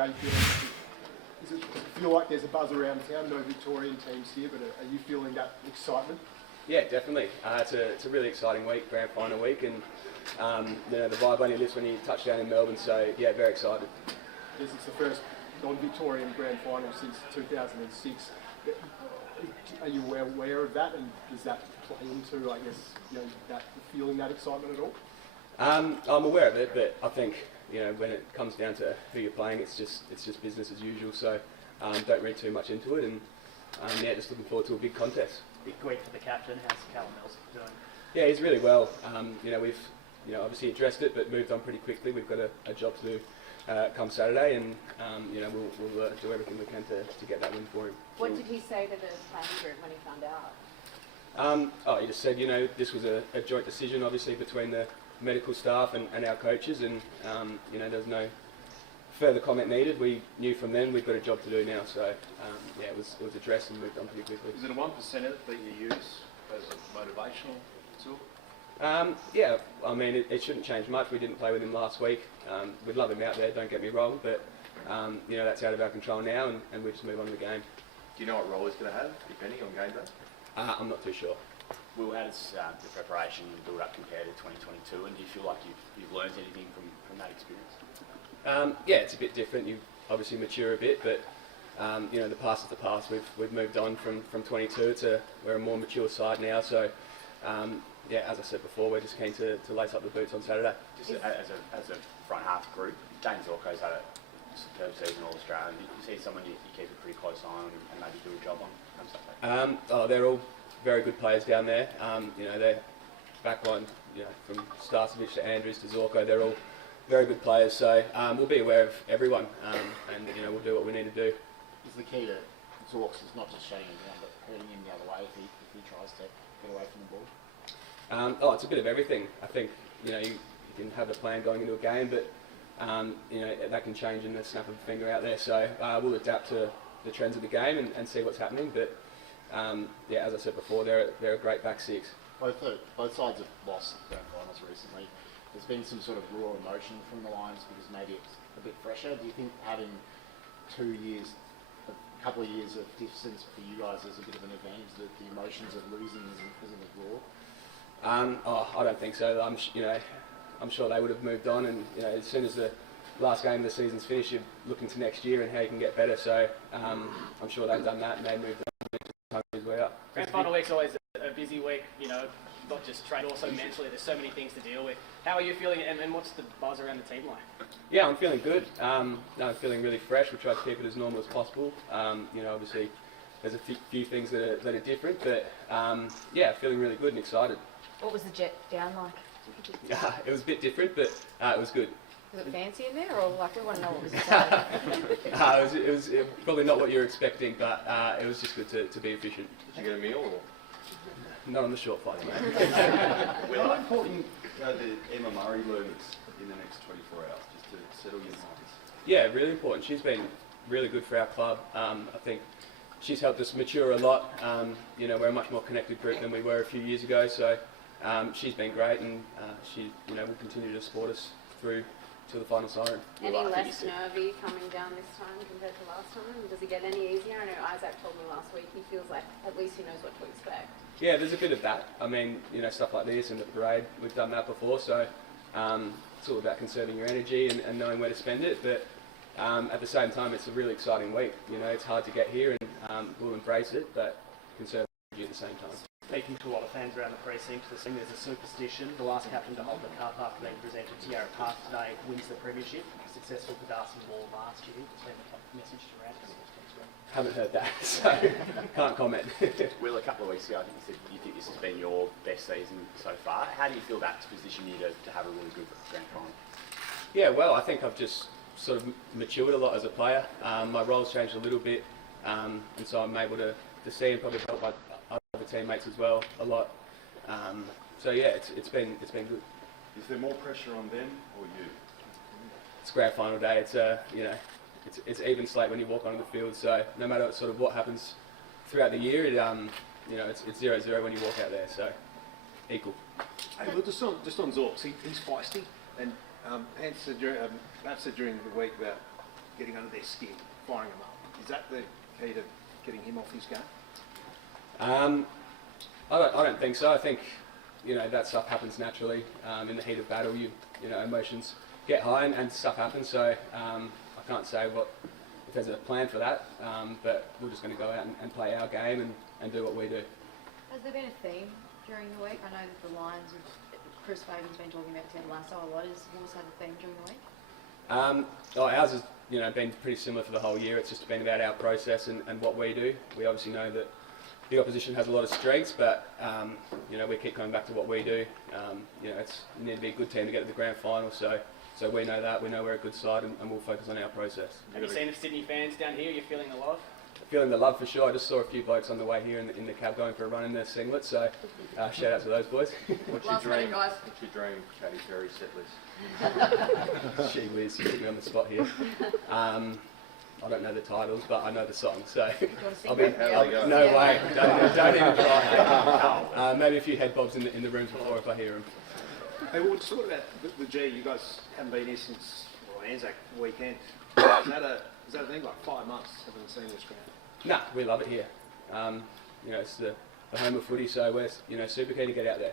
how you feeling? Does it feel like there's a buzz around town? No Victorian teams here, but are you feeling that excitement? Yeah, definitely. It's a really exciting week, grand final week, and the vibe only lifts when you touch down in Melbourne. So yeah, very excited. This is the first non-Victorian grand final since 2006. Are you aware of that, and does that play into, I guess, that feeling that excitement at all? I'm aware of it, but I think when it comes down to who you're playing, it's just business as usual. So don't read too much into it, and just looking forward to a big contest. Big week for the captain. How's Callum Mills doing? Yeah, he's really well. We've obviously addressed it, but moved on pretty quickly. We've got a job to do come Saturday, and we'll do everything we can to get that win for him. What did he say to the playing group when he found out? He just said, this was a joint decision, obviously, between the medical staff and our coaches, and there was no further comment needed. We knew from then we've got a job to do now, so it was addressed and moved on pretty quickly. Is it a 1% that you use as a motivational tool? Yeah, I mean it shouldn't change much. We didn't play with him last week. We'd love him out there, don't get me wrong, but that's out of our control now, and we just move on to the game. Do you know what role he's going to have, if any, on game day? I'm not too sure. Will, how does the preparation and build-up compare to 2022, and do you feel like you've learned anything from that experience? Yeah, it's a bit different. You obviously mature a bit, but the past is the past. We've moved on from 22 to we're a more mature side now. So as I said before, we're just keen to lace up the boots on Saturday. Just as a front half group, James Zorko's had a superb season all Australian. You see someone you keep a pretty close eye on and maybe do a job on stuff like that? They're all very good players down there. They're backline, from Starcevich to Andrews to Zorko, they're all very good players. So we'll be aware of everyone, and we'll do what we need to do. Is the key to Zorks is not just shutting him down, but hurting him the other way if he tries to get away from the ball? It's a bit of everything. I think you can have a plan going into a game, but that can change in the snap of a finger out there. So we'll adapt to the trends of the game and see what's happening. But as I said before, they're a great back six. Both sides have lost grand finals recently. There's been some sort of raw emotion from the Lions because maybe it's a bit fresher. Do you think having 2 years, a couple of years of distance for you guys is a bit of an advantage, that the emotions of losing isn't as raw? I don't think so. I'm sure they would have moved on, and as soon as the last game of the season's finished, you're looking to next year and how you can get better. So I'm sure they've done that and they moved on his way up. Grand final week's always a busy week, not just trade, also mentally. There's so many things to deal with. How are you feeling, and what's the buzz around the team like? Yeah, I'm feeling good. I'm feeling really fresh. We try to keep it as normal as possible. Obviously there's a few things that are different, but feeling really good and excited. What was the jet down like? It was a bit different, but it was good. Was it fancy in there, or we want to know what was inside? It was probably not what you were expecting, but it was just good to be efficient. Did you get a meal? Or? Not on the short flight, mate. How important are the Emma Murray learnings in the next 24 hours, just to settle your minds? Yeah, really important. She's been really good for our club. I think she's helped us mature a lot. We're a much more connected group than we were a few years ago, so she's been great, and she will continue to support us through to the final siren. Any less nervy coming down this time compared to last time? Does it get any easier? I know Isaac told me last week he feels like at least he knows what to expect. Yeah, there's a bit of that. I mean, stuff like this and the parade, we've done that before, so it's all about conserving your energy and knowing where to spend it. But at the same time, it's a really exciting week. It's hard to get here, and we'll embrace it, but conserve energy at the same time. Speaking to a lot of fans around the precinct, there's a superstition. The last captain to hold the cup after being presented to Yarra Park today wins the premiership. Successful for Darcy Wall last year. It's been a message to Randall. Haven't heard that, so can't comment. Will, a couple of weeks ago, I think you said you think this has been your best season so far. How do you feel that's positioned you to have a really good grand final? Yeah, well, I think I've just sort of matured a lot as a player. My role's changed a little bit, and so I'm able to see and probably help my other teammates as well a lot. It's been good. Is there more pressure on them or you? It's grand final day. It's even slate when you walk onto the field. So no matter sort of what happens throughout the year, it's 0-0 when you walk out there. So equal. Hey, look, just on Zorks, he's feisty, and Ant said during the week about getting under their skin, firing them up. Is that the key to getting him off his game? I don't think so. I think, you know, that stuff happens naturally. In the heat of battle, you know, emotions get high and stuff happens. So I can't say if there's a plan for that, but we're just going to go out and play our game and do what we do. Has there been a theme during the week? I know that the Lions, Chris Fagan's been talking about Ted Lasso a lot. Has Wolves had a theme during the week? Ours has, you know, been pretty similar for the whole year. It's just been about our process and what we do. We obviously know that the opposition has a lot of strengths, but you know, we keep coming back to what we do. You know, you need to be a good team to get to the grand final. So we know that. We know we're a good side, and we'll focus on our process. Have you seen the Sydney fans down here? You're feeling the love? Feeling the love for sure. I just saw a few blokes on the way here in the cab going for a run in their singlets. So shout out to those boys. What's your Last dream? minute, guys. What's your dream Chatty Ferry set list? Gee whiz, you put me on the spot here. I don't know the titles, but I know the song. So How they go? no way. Don't even try. Maybe a few head bobs in the rooms before if I hear them. Hey, well, just what about the G? You guys haven't been here since Anzac weekend. Is that a thing? Like 5 months haven't seen this ground. Nah, we love it here. You know, it's the home of footy, so we're super keen to get out there.